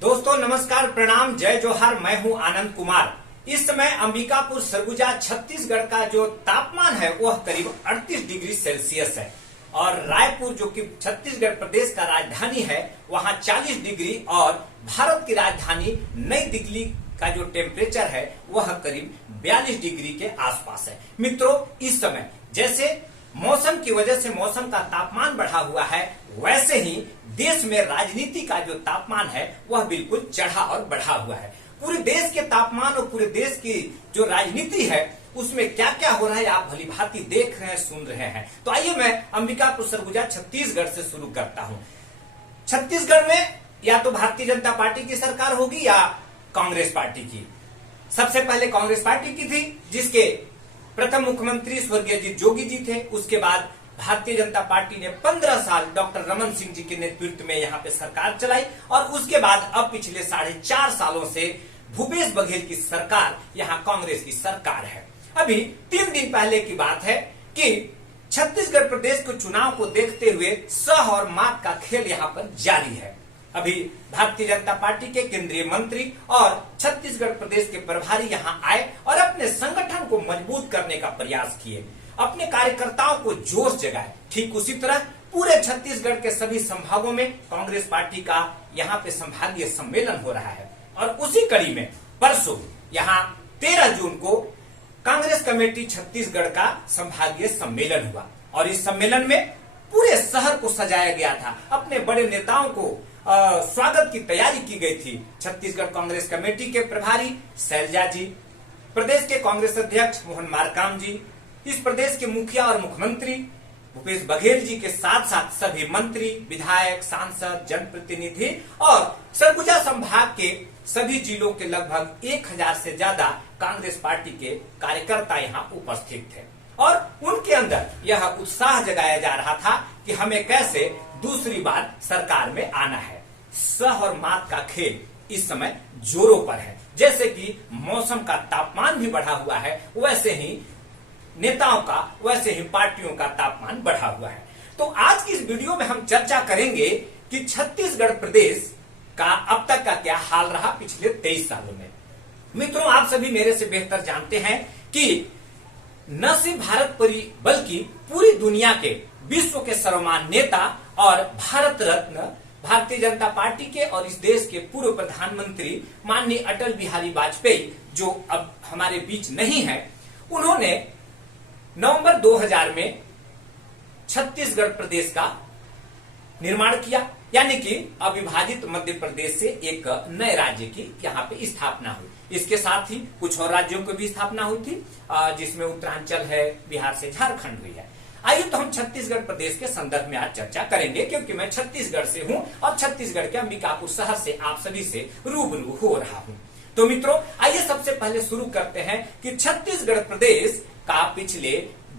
दोस्तों नमस्कार, प्रणाम, जय जोहार। मैं हूं आनंद कुमार। इस समय अंबिकापुर सरगुजा छत्तीसगढ़ का जो तापमान है वह करीब 38 डिग्री सेल्सियस है और रायपुर जो कि छत्तीसगढ़ प्रदेश का राजधानी है वहां 40 डिग्री और भारत की राजधानी नई दिल्ली का जो टेम्परेचर है वह करीब 42 डिग्री के आसपास है। मित्रों, इस समय जैसे मौसम की वजह से मौसम का तापमान बढ़ा हुआ है, वैसे ही देश में राजनीति का जो तापमान है वह बिल्कुल चढ़ा और बढ़ा हुआ है। पूरे देश के तापमान और पूरे देश की जो राजनीति है उसमें क्या क्या हो रहा है आप भली भांति देख रहे हैं, सुन रहे हैं। तो आइए मैं अंबिकापुर सरगुजा छत्तीसगढ़ से शुरू करता हूं। छत्तीसगढ़ में या तो भारतीय जनता पार्टी की सरकार होगी या कांग्रेस पार्टी की। सबसे पहले कांग्रेस पार्टी की थी, जिसके प्रथम मुख्यमंत्री स्वर्गीय अजीत जोगी जी थे। उसके बाद भारतीय जनता पार्टी ने 15 साल डॉक्टर रमन सिंह जी के नेतृत्व में यहाँ पे सरकार चलाई और उसके बाद अब पिछले 4.5 सालों से भूपेश बघेल की सरकार यहाँ कांग्रेस की सरकार है। अभी 3 दिन पहले की बात है कि छत्तीसगढ़ प्रदेश के चुनाव को देखते हुए सह और मात का खेल यहाँ पर जारी है। अभी भारतीय जनता पार्टी के केंद्रीय मंत्री और छत्तीसगढ़ प्रदेश के प्रभारी यहाँ आए और अपने संगठन को मजबूत करने का प्रयास किए, अपने कार्यकर्ताओं को जोश जगाए। ठीक उसी तरह पूरे छत्तीसगढ़ के सभी संभागों में कांग्रेस पार्टी का यहाँ पे संभागीय सम्मेलन हो रहा है और उसी कड़ी में परसों यहाँ 13 जून को कांग्रेस कमेटी छत्तीसगढ़ का संभागीय सम्मेलन हुआ और इस सम्मेलन में पूरे शहर को सजाया गया था। अपने बड़े नेताओं को स्वागत की तैयारी की गई थी। छत्तीसगढ़ कांग्रेस कमेटी के प्रभारी शैलजा जी, प्रदेश के कांग्रेस अध्यक्ष मोहन मारकाम जी, इस प्रदेश के मुखिया और मुख्यमंत्री भूपेश बघेल जी के साथ साथ सभी मंत्री, विधायक, सांसद, जनप्रतिनिधि और सरगुजा संभाग के सभी जिलों के लगभग 1000 से ज्यादा कांग्रेस पार्टी के कार्यकर्ता यहाँ उपस्थित थे और उनके अंदर यह उत्साह जगाया जा रहा था कि हमें कैसे दूसरी बार सरकार में आना है। सह और मात का खेल इस समय जोरों पर है। जैसे कि मौसम का तापमान भी बढ़ा हुआ है, वैसे ही नेताओं का, वैसे ही पार्टियों का तापमान बढ़ा हुआ है। तो आज की इस वीडियो में हम चर्चा करेंगे कि छत्तीसगढ़ प्रदेश का अब तक का क्या हाल रहा पिछले 23 सालों में। मित्रों, आप सभी मेरे से बेहतर जानते हैं कि न सिर्फ भारत बल्कि पूरी दुनिया के विश्व के सर्वमान्य नेता और भारत रत्न भारतीय जनता पार्टी के और इस देश के पूर्व प्रधानमंत्री माननीय अटल बिहारी वाजपेयी, जो अब हमारे बीच नहीं है, उन्होंने नवंबर 2000 में छत्तीसगढ़ प्रदेश का निर्माण किया, यानी कि अविभाजित मध्य प्रदेश से एक नए राज्य की यहाँ पे स्थापना हुई। इसके साथ ही कुछ और राज्यों की भी स्थापना हुई थी, जिसमें उत्तरांचल है, बिहार से झारखंड हुई है। आइए तो हम छत्तीसगढ़ प्रदेश के संदर्भ में आज चर्चा करेंगे, क्योंकि मैं छत्तीसगढ़ से हूं और छत्तीसगढ़ के अंबिकापुर शहर से आप सभी से रूबरू हो रहा हूं। तो मित्रों, आइए सबसे पहले शुरू करते हैं कि छत्तीसगढ़ प्रदेश का पिछले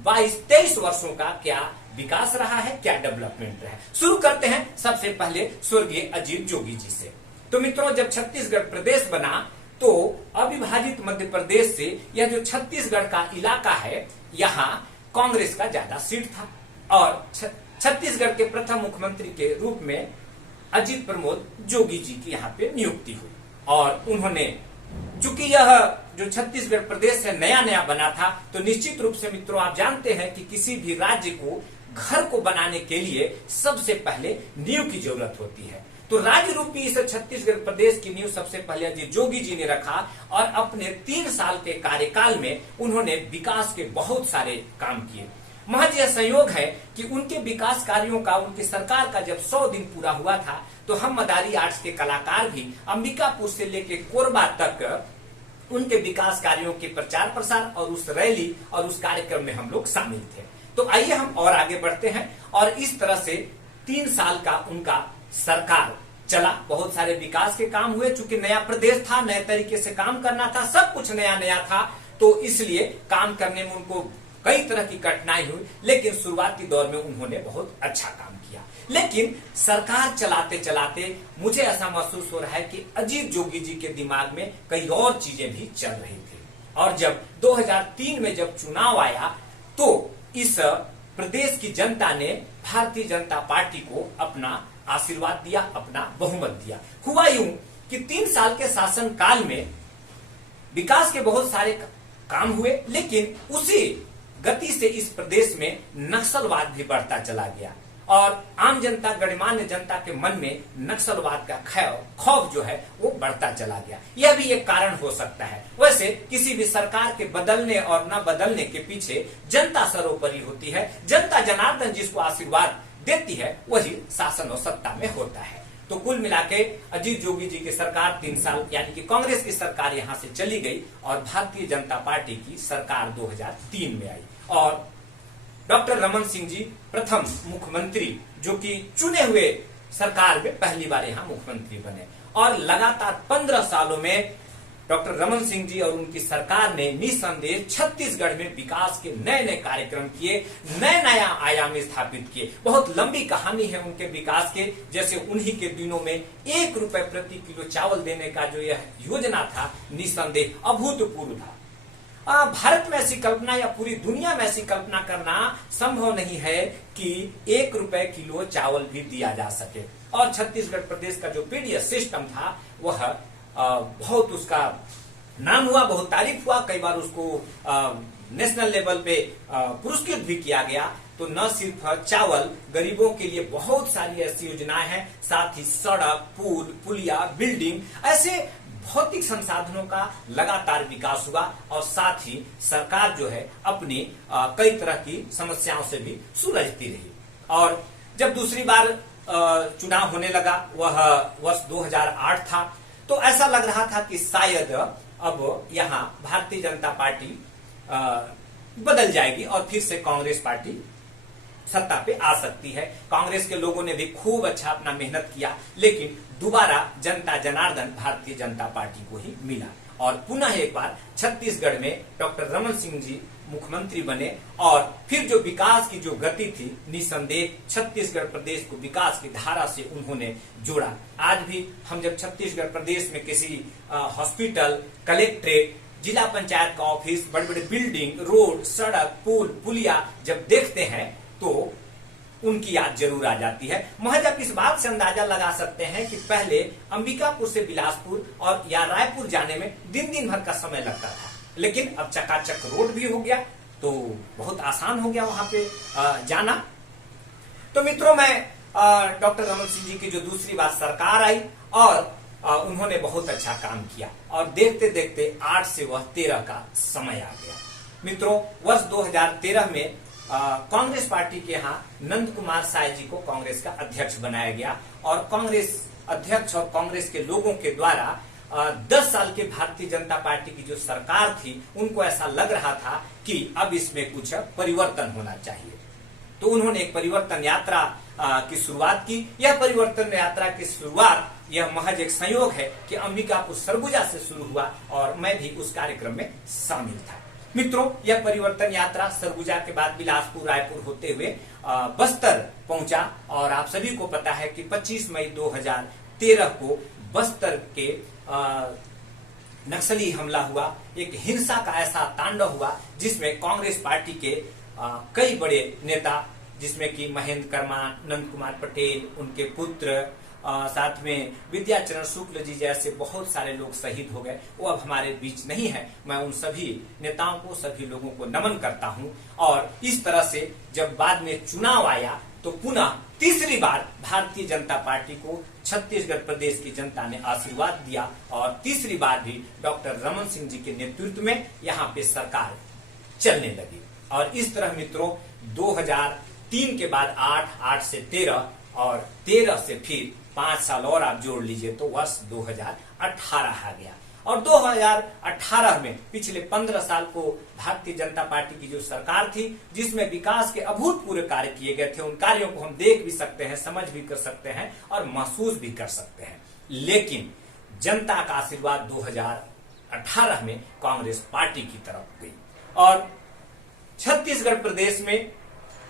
22-23 वर्षों का क्या विकास रहा है, क्या डेवलपमेंट रहा है। शुरू करते हैं सबसे पहले स्वर्गीय अजीत जोगी जी से। तो मित्रों, जब छत्तीसगढ़ प्रदेश बना तो अविभाजित मध्य प्रदेश से यह जो छत्तीसगढ़ का इलाका है, यहाँ कांग्रेस का ज्यादा सीट था और छत्तीसगढ़ के प्रथम मुख्यमंत्री के रूप में अजीत प्रमोद जोगी जी की यहाँ पे नियुक्ति हुई और उन्होंने, चूंकि यह जो छत्तीसगढ़ प्रदेश है नया नया बना था, तो निश्चित रूप से मित्रों आप जानते हैं कि किसी भी राज्य को घर को बनाने के लिए सबसे पहले नींव की जरूरत होती है। तो राज्य रूपी इस छत्तीसगढ़ प्रदेश की नींव सबसे पहले अजीत जोगी जी ने रखा और अपने 3 साल के कार्यकाल में उन्होंने विकास के बहुत सारे काम किए। महज यह संयोग है कि उनके विकास कार्यों का, उनकी सरकार का जब 100 दिन पूरा हुआ था तो हम मदारी आर्ट्स के कलाकार भी अंबिकापुर से लेकर कोरबा तक उनके विकास कार्यों के प्रचार प्रसार और उस रैली और उस कार्यक्रम में हम लोग शामिल थे। तो आइए हम और आगे बढ़ते हैं और इस तरह से 3 साल का उनका सरकार चला, बहुत सारे विकास के काम हुए। चूंकि नया प्रदेश था, नए तरीके से काम करना था, सब कुछ नया नया था, तो इसलिए काम करने में उनको कई तरह की कठिनाई हुई, लेकिन शुरुआती दौर में उन्होंने बहुत अच्छा काम किया। लेकिन सरकार चलाते चलाते मुझे ऐसा महसूस हो रहा है कि अजीत जोगी जी के दिमाग में कई और चीजें भी चल रही थी और जब 2003 में जब चुनाव आया तो इस प्रदेश की जनता ने भारतीय जनता पार्टी को अपना आशीर्वाद दिया, अपना बहुमत दिया। हुआ यूं कि 3 साल के शासन काल में विकास के बहुत सारे काम हुए, लेकिन उसी गति से इस प्रदेश में नक्सलवाद भी बढ़ता चला गया और आम जनता, गणमान्य जनता के मन में नक्सलवाद का खौफ जो है वो बढ़ता चला गया। यह भी एक कारण हो सकता है। वैसे किसी भी सरकार के बदलने और न बदलने के पीछे जनता सर्वोपरि होती है। जनता जनार्दन जिसको आशीर्वाद देती है वही शासन और सत्ता में होता है। तो कुल मिलाके अजीत जोगी जी की सरकार 3 साल यानी कि कांग्रेस की सरकार यहां से चली गई और भारतीय जनता पार्टी की सरकार 2003 में आई और डॉक्टर रमन सिंह जी प्रथम मुख्यमंत्री जो कि चुने हुए सरकार में पहली बार यहां मुख्यमंत्री बने और लगातार 15 सालों में डॉक्टर रमन सिंह जी और उनकी सरकार ने निसंदेह छत्तीसगढ़ में विकास के नए नए कार्यक्रम किए, नए नया आयाम स्थापित किए। बहुत लंबी कहानी है उनके विकास के। जैसे उन्हीं के दिनों में 1 रुपए प्रति किलो चावल देने का जो यह योजना था, निसंदेह अभूतपूर्व था। भारत में ऐसी कल्पना या पूरी दुनिया में ऐसी कल्पना करना संभव नहीं है कि 1 रुपए किलो चावल भी दिया जा सके। और छत्तीसगढ़ प्रदेश का जो पीडीएस सिस्टम था वह बहुत उसका नाम हुआ, बहुत तारीफ हुआ, कई बार उसको नेशनल लेवल पे पुरस्कृत भी किया गया। तो न सिर्फ चावल, गरीबों के लिए बहुत सारी ऐसी योजनाएं हैं, साथ ही सड़क, पुल, पुलिया, बिल्डिंग, ऐसे भौतिक संसाधनों का लगातार विकास हुआ और साथ ही सरकार जो है अपनी कई तरह की समस्याओं से भी सुलझती रही। और जब दूसरी बार चुनाव होने लगा वह वर्ष 2008 था, तो ऐसा लग रहा था कि शायद अब यहाँ भारतीय जनता पार्टी बदल जाएगी और फिर से कांग्रेस पार्टी सत्ता पे आ सकती है। कांग्रेस के लोगों ने भी खूब अच्छा अपना मेहनत किया, लेकिन दोबारा जनता जनार्दन भारतीय जनता पार्टी को ही मिला और पुनः एक बार छत्तीसगढ़ में डॉक्टर रमन सिंह जी मुख्यमंत्री बने और फिर जो विकास की जो गति थी, निसंदेह छत्तीसगढ़ प्रदेश को विकास की धारा से उन्होंने जोड़ा। आज भी हम जब छत्तीसगढ़ प्रदेश में किसी हॉस्पिटल, कलेक्ट्रेट, जिला पंचायत का ऑफिस, बड़े बड़े बिल्डिंग, रोड, सड़क, पुल, पुलिया जब देखते हैं तो उनकी याद जरूर आ जाती है। महज आप इस बात से अंदाजा लगा सकते हैं कि पहले अंबिकापुर से बिलासपुर और या रायपुर जाने में दिन भर का समय लगता था, लेकिन अब चकाचक रोड भी हो गया तो बहुत आसान हो गया वहां पे जाना। तो मित्रों, मैं डॉक्टर रमन सिंह जी की जो दूसरी बार सरकार आई और उन्होंने बहुत अच्छा काम किया और देखते देखते 8 से वह 13 का समय आ गया। मित्रों, वर्ष 2013 में कांग्रेस पार्टी के यहाँ नंद कुमार साय जी को कांग्रेस का अध्यक्ष बनाया गया और कांग्रेस अध्यक्ष और कांग्रेस के लोगों के द्वारा 10 साल के भारतीय जनता पार्टी की जो सरकार थी उनको ऐसा लग रहा था कि अब इसमें कुछ परिवर्तन होना चाहिए। तो उन्होंने एक परिवर्तन यात्रा की शुरुआत की। यह परिवर्तन यात्रा की शुरुआत यह महज एक संयोग है कि अंबिकापुर सरगुजा से शुरू हुआ और मैं भी उस कार्यक्रम में शामिल था। मित्रों, यह परिवर्तन यात्रा सरगुजा के बाद बिलासपुर, रायपुर होते हुए बस्तर पहुंचा और आप सभी को पता है कि 25 मई 2013 को बस्तर के नक्सली हमला हुआ। एक हिंसा का ऐसा तांडव हुआ जिसमें कांग्रेस पार्टी के कई बड़े नेता, जिसमें कि महेंद्र कर्मा, नंद कुमार पटेल, उनके पुत्र, साथ में विद्याचरण शुक्ल जी जैसे बहुत सारे लोग शहीद हो गए। वो अब हमारे बीच नहीं है। मैं उन सभी नेताओं को, सभी लोगों को नमन करता हूं। और इस तरह से जब बाद में चुनाव आया तो पुनः तीसरी बार भारतीय जनता पार्टी को छत्तीसगढ़ प्रदेश की जनता ने आशीर्वाद दिया और तीसरी बार भी डॉक्टर रमन सिंह जी के नेतृत्व में यहाँ पे सरकार चलने लगी। और इस तरह मित्रों 2003 के बाद 8 से 13 और 13 से फिर 5 साल और आप जोड़ लीजिए तो वर्ष 2018 आ गया। और 2018 में पिछले 15 साल को भारतीय जनता पार्टी की जो सरकार थी, जिसमें विकास के अभूतपूर्व कार्य किए गए थे, उन कार्यों को हम देख भी सकते हैं, समझ भी कर सकते हैं और महसूस भी कर सकते हैं। लेकिन जनता का आशीर्वाद 2018 में कांग्रेस पार्टी की तरफ गई और छत्तीसगढ़ प्रदेश में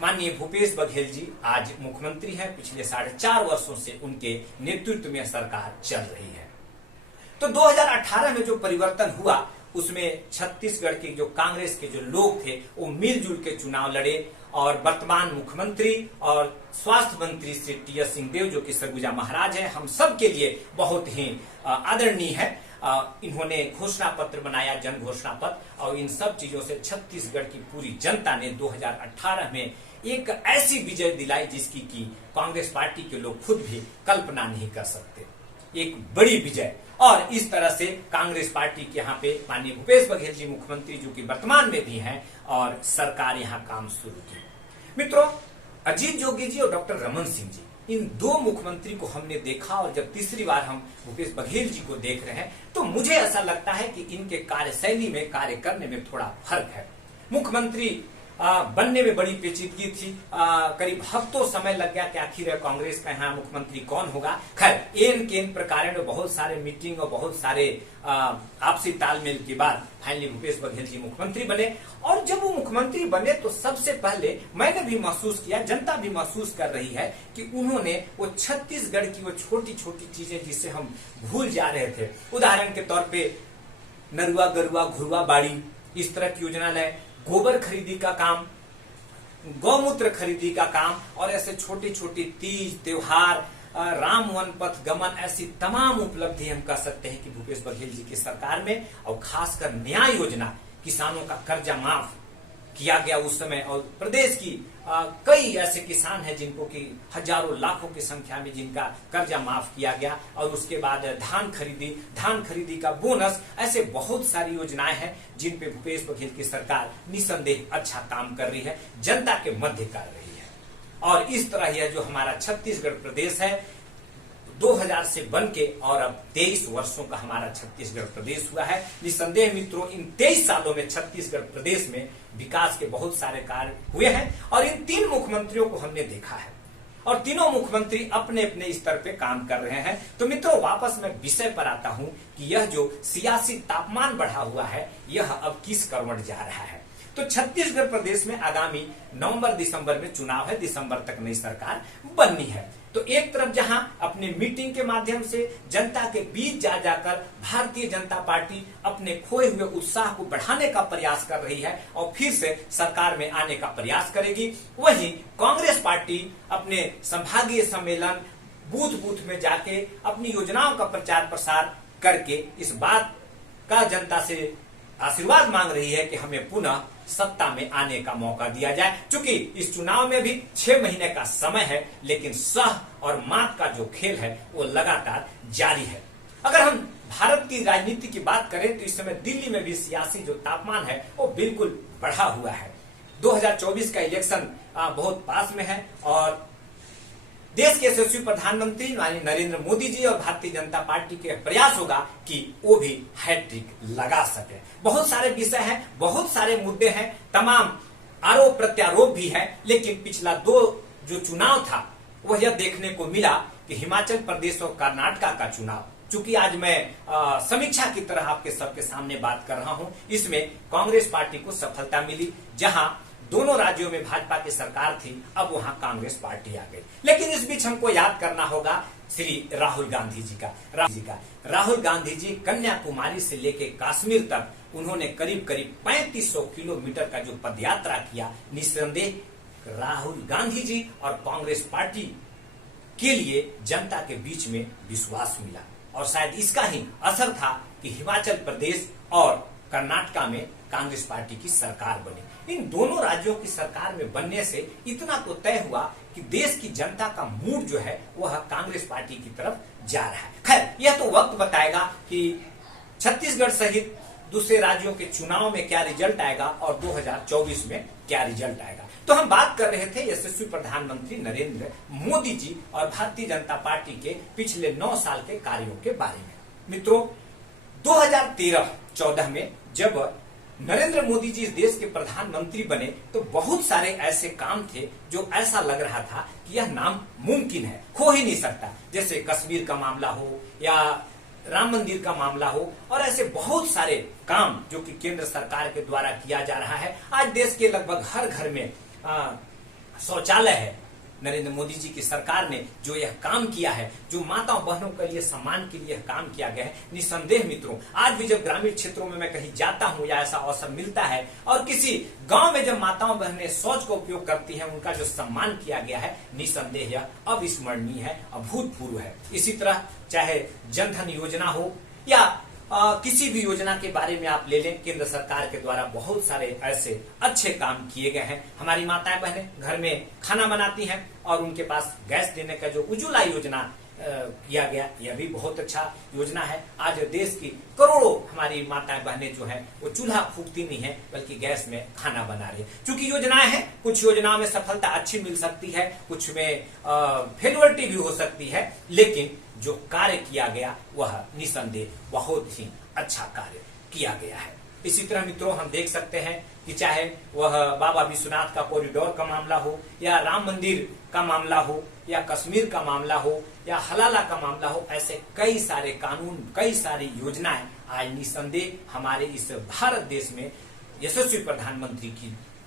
माननीय भूपेश बघेल जी आज मुख्यमंत्री हैं। पिछले 4.5 वर्षों से उनके नेतृत्व में सरकार चल रही है। तो 2018 में जो परिवर्तन हुआ उसमें छत्तीसगढ़ के जो कांग्रेस के जो लोग थे वो मिलजुल के चुनाव लड़े और वर्तमान मुख्यमंत्री और स्वास्थ्य मंत्री श्री टी.एस. सिंहदेव जो कि सरगुजा महाराज हैं, हम सब के लिए बहुत ही आदरणीय है। इन्होंने घोषणा पत्र बनाया, जन घोषणा पत्र, और इन सब चीजों से छत्तीसगढ़ की पूरी जनता ने 2018 में एक ऐसी विजय दिलाई जिसकी की कांग्रेस पार्टी के लोग खुद भी कल्पना नहीं कर सकते। एक बड़ी विजय। और इस तरह से कांग्रेस पार्टी के यहाँ पे माननीय भूपेश बघेल जी मुख्यमंत्री जो कि वर्तमान में भी हैं, और सरकार यहाँ काम शुरू की। मित्रों, अजीत जोगी जी और डॉक्टर रमन सिंह जी, इन दो मुख्यमंत्री को हमने देखा, और जब तीसरी बार हम भूपेश बघेल जी को देख रहे हैं तो मुझे ऐसा लगता है कि इनके कार्यशैली में, कार्य करने में थोड़ा फर्क है। मुख्यमंत्री बनने में बड़ी पेचीदगी थी, करीब हफ्तों समय लग गया कि आखिर कांग्रेस का यहाँ मुख्यमंत्री कौन होगा। खैर एन केन प्रकार बहुत सारे मीटिंग और बहुत सारे आपसी तालमेल के बाद फाइनली भूपेश बघेल जी मुख्यमंत्री बने। और जब वो मुख्यमंत्री बने तो सबसे पहले मैंने भी महसूस किया, जनता भी महसूस कर रही है कि उन्होंने वो छत्तीसगढ़ की वो छोटी छोटी चीजें जिसे हम भूल जा रहे थे, उदाहरण के तौर पे नरुआ गरुआ घुरुआ बाड़ी, इस तरह की योजना लाए, गोबर खरीदी का काम, गौमूत्र खरीदी का काम, और ऐसे छोटी छोटी तीज त्योहार, राम वन पथ गमन, ऐसी तमाम उपलब्धि हम कह सकते हैं कि भूपेश बघेल जी की सरकार में, और खासकर न्याय योजना, किसानों का कर्जा माफ किया गया उस समय। और प्रदेश की कई ऐसे किसान हैं जिनको कि हजारों लाखों की संख्या में जिनका कर्जा माफ किया गया। और उसके बाद धान खरीदी का बोनस, ऐसे बहुत सारी योजनाएं हैं जिन पे भूपेश बघेल की सरकार निसंदेह अच्छा काम कर रही है, जनता के मध्य कर रही है। और इस तरह यह जो हमारा छत्तीसगढ़ प्रदेश है, 2000 से बन के और अब 23 वर्षों का हमारा छत्तीसगढ़ प्रदेश हुआ है। निसंदेह मित्रों, इन 23 सालों में छत्तीसगढ़ प्रदेश में विकास के बहुत सारे कार्य हुए हैं, और इन 3 मुख्यमंत्रियों को हमने देखा है, और तीनों मुख्यमंत्री अपने अपने स्तर पे काम कर रहे हैं। तो मित्रों, वापस मैं विषय पर आता हूं कि यह जो सियासी तापमान बढ़ा हुआ है, यह अब किस करवट जा रहा है। तो छत्तीसगढ़ प्रदेश में आगामी नवंबर दिसंबर में चुनाव है, दिसंबर तक नई सरकार बननी है। तो एक तरफ जहां अपने मीटिंग के माध्यम से जनता के बीच जा जाकर भारतीय जनता पार्टी अपने खोए हुए उत्साह को बढ़ाने का प्रयास कर रही है और फिर से सरकार में आने का प्रयास करेगी, वहीं कांग्रेस पार्टी अपने संभागीय सम्मेलन, बूथ बूथ में जाके अपनी योजनाओं का प्रचार प्रसार करके इस बात का जनता से आशीर्वाद मांग रही है कि हमें पुनः सत्ता में आने का मौका दिया जाए। चूंकि इस चुनाव में भी 6 महीने का समय है, लेकिन सह और मात का जो खेल है वो लगातार जारी है। अगर हम भारत की राजनीति की बात करें तो इस समय दिल्ली में भी सियासी जो तापमान है वो बिल्कुल बढ़ा हुआ है। 2024 का इलेक्शन बहुत पास में है, और देश के यशस्वी प्रधानमंत्री माननीय नरेंद्र मोदी जी और भारतीय जनता पार्टी के प्रयास होगा कि वो भी हैट्रिक लगा सके। बहुत सारे विषय हैं, बहुत सारे मुद्दे हैं, तमाम आरोप प्रत्यारोप भी है, लेकिन पिछला 2 जो चुनाव था वह यह देखने को मिला कि हिमाचल प्रदेश और कर्नाटक का चुनाव, चूंकि आज मैं समीक्षा की तरह आपके सबके सामने बात कर रहा हूं, इसमें कांग्रेस पार्टी को सफलता मिली। जहां दोनों राज्यों में भाजपा की सरकार थी, अब वहां कांग्रेस पार्टी आ गई। लेकिन इस बीच हमको याद करना होगा श्री राहुल गांधी जी का। राहुल गांधी जी कन्याकुमारी से लेकर कश्मीर तक उन्होंने करीब करीब 3500 किलोमीटर का जो पदयात्रा किया। निसंदेह राहुल गांधी जी और कांग्रेस पार्टी के लिए जनता के बीच में विश्वास मिला, और शायद इसका ही असर था कि हिमाचल प्रदेश और कर्नाटक में कांग्रेस पार्टी की सरकार बनी। इन दोनों राज्यों की सरकार में बनने से इतना तो तय हुआ कि देश की जनता का मूड जो है वह कांग्रेस पार्टी की तरफ जा रहा है। खैर, यह तो वक्त बताएगा कि छत्तीसगढ़ सहित दूसरे राज्यों के चुनाव में क्या रिजल्ट आएगा और 2024 में क्या रिजल्ट आएगा। तो हम बात कर रहे थे यशस्वी प्रधानमंत्री नरेंद्र मोदी जी और भारतीय जनता पार्टी के पिछले 9 साल के कार्यों के बारे में। मित्रों, 2013-14 में जब नरेंद्र मोदी जी इस देश के प्रधानमंत्री बने तो बहुत सारे ऐसे काम थे जो ऐसा लग रहा था कि यह नाम मुमकिन है, खो ही नहीं सकता। जैसे कश्मीर का मामला हो या राम मंदिर का मामला हो, और ऐसे बहुत सारे काम जो कि केंद्र सरकार के द्वारा किया जा रहा है। आज देश के लगभग हर घर में शौचालय है, नरेंद्र मोदी जी की सरकार ने जो यह काम किया है, जो माताओं बहनों के लिए सम्मान के लिए काम किया गया है, निसंदेह मित्रों आज भी जब ग्रामीण क्षेत्रों में मैं कहीं जाता हूं या ऐसा अवसर मिलता है और किसी गांव में जब माताओं बहनें शौच का उपयोग करती हैं, उनका जो सम्मान किया गया है, निसंदेह यह अविस्मरणीय है, अभूतपूर्व है। इसी तरह चाहे जनधन योजना हो या किसी भी योजना के बारे में आप ले लें, केंद्र सरकार के द्वारा बहुत सारे ऐसे अच्छे काम किए गए हैं। हमारी माताएं बहनें घर में खाना बनाती हैं और उनके पास गैस देने का जो उज्ज्वला योजना किया गया, यह भी बहुत अच्छा योजना है। आज देश की करोड़ों हमारी माताएं बहनें जो हैं वो चूल्हा फूकती नहीं है, बल्कि गैस में खाना बना रही है। चूंकि योजनाएं हैं, कुछ योजनाओं में सफलता अच्छी मिल सकती है, कुछ में फेल्युरिटी भी हो सकती है, लेकिन जो कार्य किया गया वह निसंदेह बहुत ही अच्छा कार्य किया गया है। इसी तरह मित्रों हम देख सकते हैं कि चाहे वह बाबा विश्वनाथ का कॉरिडोर का मामला हो या राम मंदिर का मामला हो या कश्मीर का मामला हो या हलाला का मामला हो, ऐसे कई सारे कानून, कई सारी योजनाएं आज निसंदेह हमारे इस भारत देश में यशस्वी प्रधानमंत्री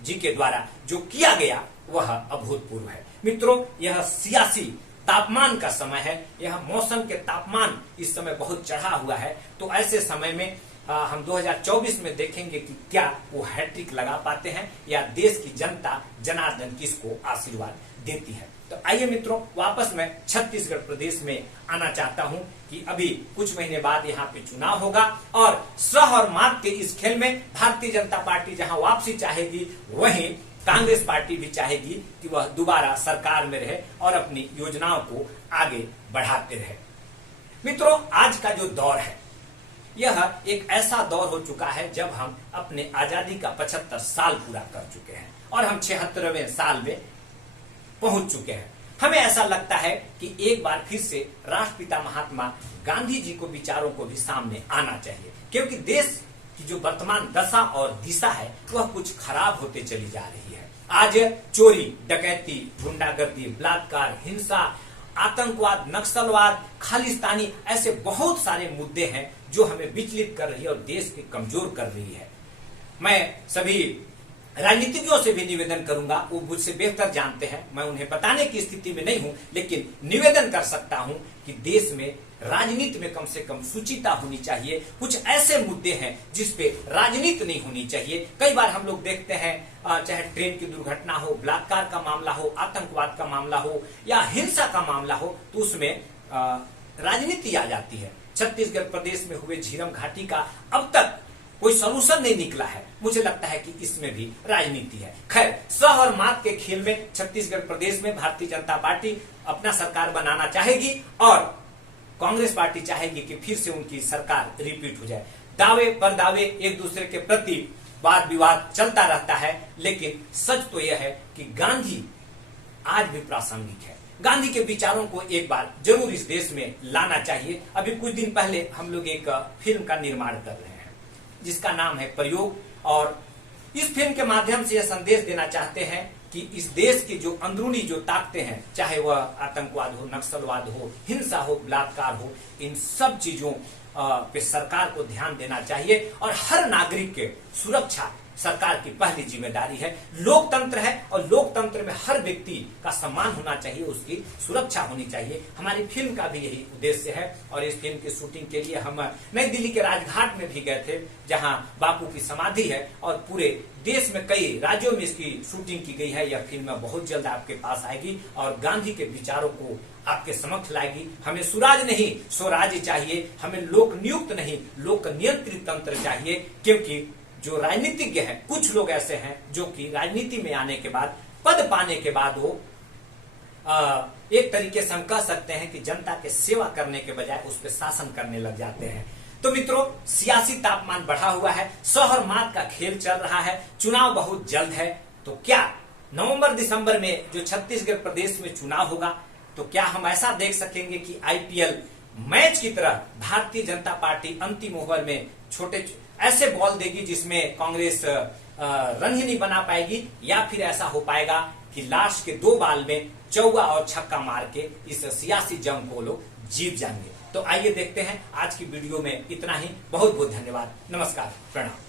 जी के द्वारा जो किया गया वह अभूतपूर्व है। मित्रों यह सियासी तापमान का समय है, यह मौसम के तापमान इस समय बहुत चढ़ा हुआ है, तो ऐसे समय में हम 2024 में देखेंगे कि क्या वो हैट्रिक लगा पाते हैं या देश की जनता जनार्दन किसको आशीर्वाद देती है। तो आइए मित्रों वापस मैं छत्तीसगढ़ प्रदेश में आना चाहता हूं कि अभी कुछ महीने बाद यहाँ पे चुनाव होगा और सह और मात के इस खेल में भारतीय जनता पार्टी जहां वापसी चाहेगी, वहीं कांग्रेस पार्टी भी चाहेगी कि वह दोबारा सरकार में रहे और अपनी योजनाओं को आगे बढ़ाते रहे। मित्रों आज का जो दौर है यह एक ऐसा दौर हो चुका है जब हम अपने आजादी का 75 साल पूरा कर चुके हैं और हम 76वें साल में पहुंच चुके हैं। हमें ऐसा लगता है कि एक बार फिर से राष्ट्रपिता महात्मा गांधी जी को विचारों को भी सामने आना चाहिए, क्योंकि देश की जो वर्तमान दशा और दिशा है वह कुछ खराब होते चली जा रही है। आज चोरी, डकैती, गुंडागर्दी, बलात्कार, हिंसा, आतंकवाद, नक्सलवाद, खालिस्तानी, ऐसे बहुत सारे मुद्दे हैं जो हमें विचलित कर रही है और देश को कमजोर कर रही है। मैं सभी राजनीतिज्ञों से भी निवेदन करूंगा, वो मुझसे बेहतर जानते हैं, मैं उन्हें बताने की स्थिति में नहीं हूं, लेकिन निवेदन कर सकता हूं कि देश में राजनीति में कम से कम सुचिता होनी चाहिए। कुछ ऐसे मुद्दे हैं जिसपे राजनीति नहीं होनी चाहिए। कई बार हम लोग देखते हैं चाहे ट्रेन की दुर्घटना हो, बलात्कार का मामला हो, आतंकवाद का मामला हो या हिंसा का मामला हो, तो उसमें राजनीति आ जाती है। छत्तीसगढ़ प्रदेश में हुए झीरम घाटी का अब तक कोई सॉल्यूशन नहीं निकला है। मुझे लगता है कि इसमें भी राजनीति है। खैर, सह और मात के खेल में छत्तीसगढ़ प्रदेश में भारतीय जनता पार्टी अपना सरकार बनाना चाहेगी और कांग्रेस पार्टी चाहेगी कि फिर से उनकी सरकार रिपीट हो जाए। दावे पर दावे एक दूसरे के प्रति वाद विवाद चलता रहता है, लेकिन सच तो यह है कि गांधी आज भी प्रासंगिक है। गांधी के विचारों को एक बार जरूर इस देश में लाना चाहिए। अभी कुछ दिन पहले हम लोग एक फिल्म का निर्माण कर रहे हैं जिसका नाम है प्रयोग, और इस फिल्म के माध्यम से यह संदेश देना चाहते हैं कि इस देश की जो अंदरूनी जो ताकतें हैं, चाहे वह आतंकवाद हो, नक्सलवाद हो, हिंसा हो, बलात्कार हो, इन सब चीजों पे सरकार को ध्यान देना चाहिए और हर नागरिक के सुरक्षा सरकार की पहली जिम्मेदारी है। लोकतंत्र है और लोकतंत्र में हर व्यक्ति का सम्मान होना चाहिए, उसकी सुरक्षा होनी चाहिए। हमारी फिल्म का भी यही उद्देश्य है और इस फिल्म की शूटिंग के लिए हम नई दिल्ली के राजघाट में भी गए थे, जहां बापू की समाधि है और पूरे देश में कई राज्यों में इसकी शूटिंग की गई है। यह फिल्म बहुत जल्द आपके पास आएगी और गांधी के विचारों को आपके समक्ष लाएगी। हमें सुराज नहीं स्वराज चाहिए, हमें लोक नियुक्त नहीं लोक नियंत्रित तंत्र चाहिए, क्योंकि जो राजनीतिज्ञ हैं, कुछ लोग ऐसे हैं जो कि राजनीति में आने के बाद, पद पाने के बाद वो एक तरीके से हम कह सकते हैं कि जनता के सेवा करने के बजाय उस पर शासन करने लग जाते हैं। तो मित्रों सियासी तापमान बढ़ा हुआ है, सह और मात का खेल चल रहा है, चुनाव बहुत जल्द है। तो क्या नवंबर दिसंबर में जो छत्तीसगढ़ प्रदेश में चुनाव होगा, तो क्या हम ऐसा देख सकेंगे कि आईपीएल मैच की तरह भारतीय जनता पार्टी अंतिम ओवर में छोटे ऐसे बॉल देगी जिसमें कांग्रेस रन ही नहीं बना पाएगी, या फिर ऐसा हो पाएगा कि लास्ट के 2 बॉल में चौका और छक्का मार के इस सियासी जंग को लोग जीत जाएंगे। तो आइए देखते हैं। आज की वीडियो में इतना ही। बहुत बहुत धन्यवाद। नमस्कार, प्रणाम।